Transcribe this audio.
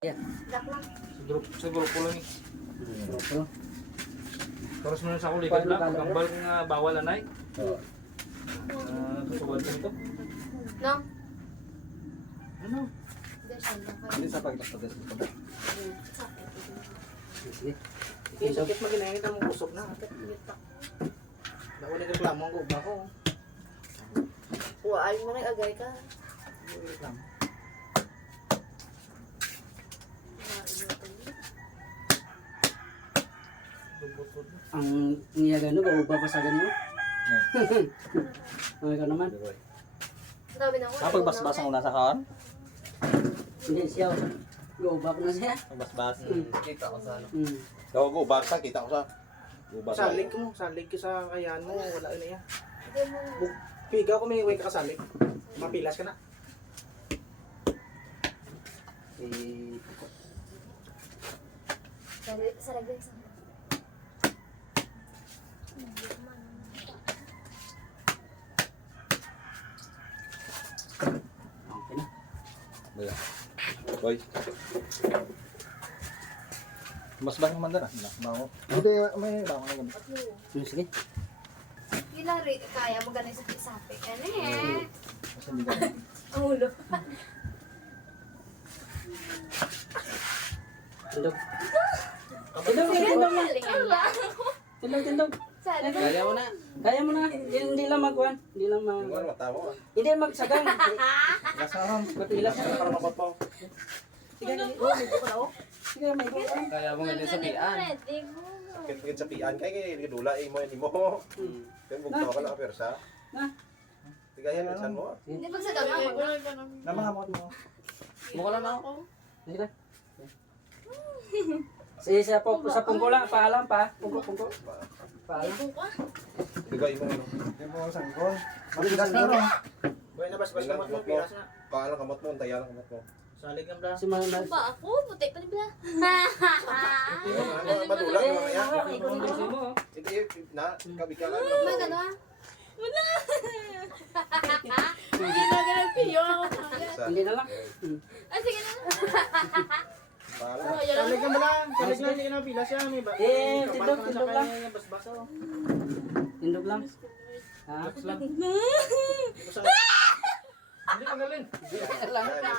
Ya. Sa grupo lang eh. Grupo. Terus meron sa akong likod na, Paano, pagkambal nga bawal anay. Oo. Kasuwal ko nito. No? Ano? Hindi sa pagtapadas ito ba? Sige. Yung sakit maginangit ang kusog na. Daw ni reklamo ko ba ko. Ay mo nag-agay ka. Reklamo. Ang niya gano ba uba pa sa ganyo? Ay ka naman. Sabi na ako. Pagbasbas ang nasa kaon? Hindi siya. Go-uba ko na siya. Pagbasbas. Kita ko sa ano. Daw go basa kita ko sa. Salig mo, salig ka sa kayan mo, wala na yan. Hindi mo. Piga ko may way ka kasalig. Mapilas ka na. Sa lagay sa. Okay na. Boy. Boy. Mas bang naman dara? Bango. Hindi may bango na ganun. Sige. Hilari, kaya mo ganun sa pisapi. Ano eh? Kasi hindi ganun. Ang ulo. Tindog. Tindog, tindog na. Tindog, tindog. Sana. Kaya mo na. Kaya mo na. Hindi lang magkuhan. Hindi lang mag... Ano matawa? Hindi magsagang. Lasahan. Ilas na. Para mapapaw. Sige, may go ka na oh. Sige, may go ka. Kaya mo ganun sa pian. Sakit sa pian kay dula mo ni mo. Kaya bugtaw ka na persa. Na. Tigayan san mo. Hindi pag sa dami ako. Namahamot mo. Mukha lang ako. Sige na. Sige, sa pungko lang. Paalam pa. Pungko. Paalam. Tigay mo ano. Hindi mo sanggol. Matigas mo. Boy na bas kamot mo, pilas na. Paala kamot mo, tayalan kamot mo. Salig ang bra. Si Manal. Ba ako? Puti pa nila. Madula mo kaya. Gusto mo. Sige, na kabikalan. May gano'n ah? Hindi na ganun piyo. Hindi na lang. Ah, sige na. Paala. Salig ang bra. Salig na, hindi ka na pilas yan. May ba? Tindog lang. Bas-bas oh. Tindog lang. Ha? Relax lang. Hindi magaling. Pilita.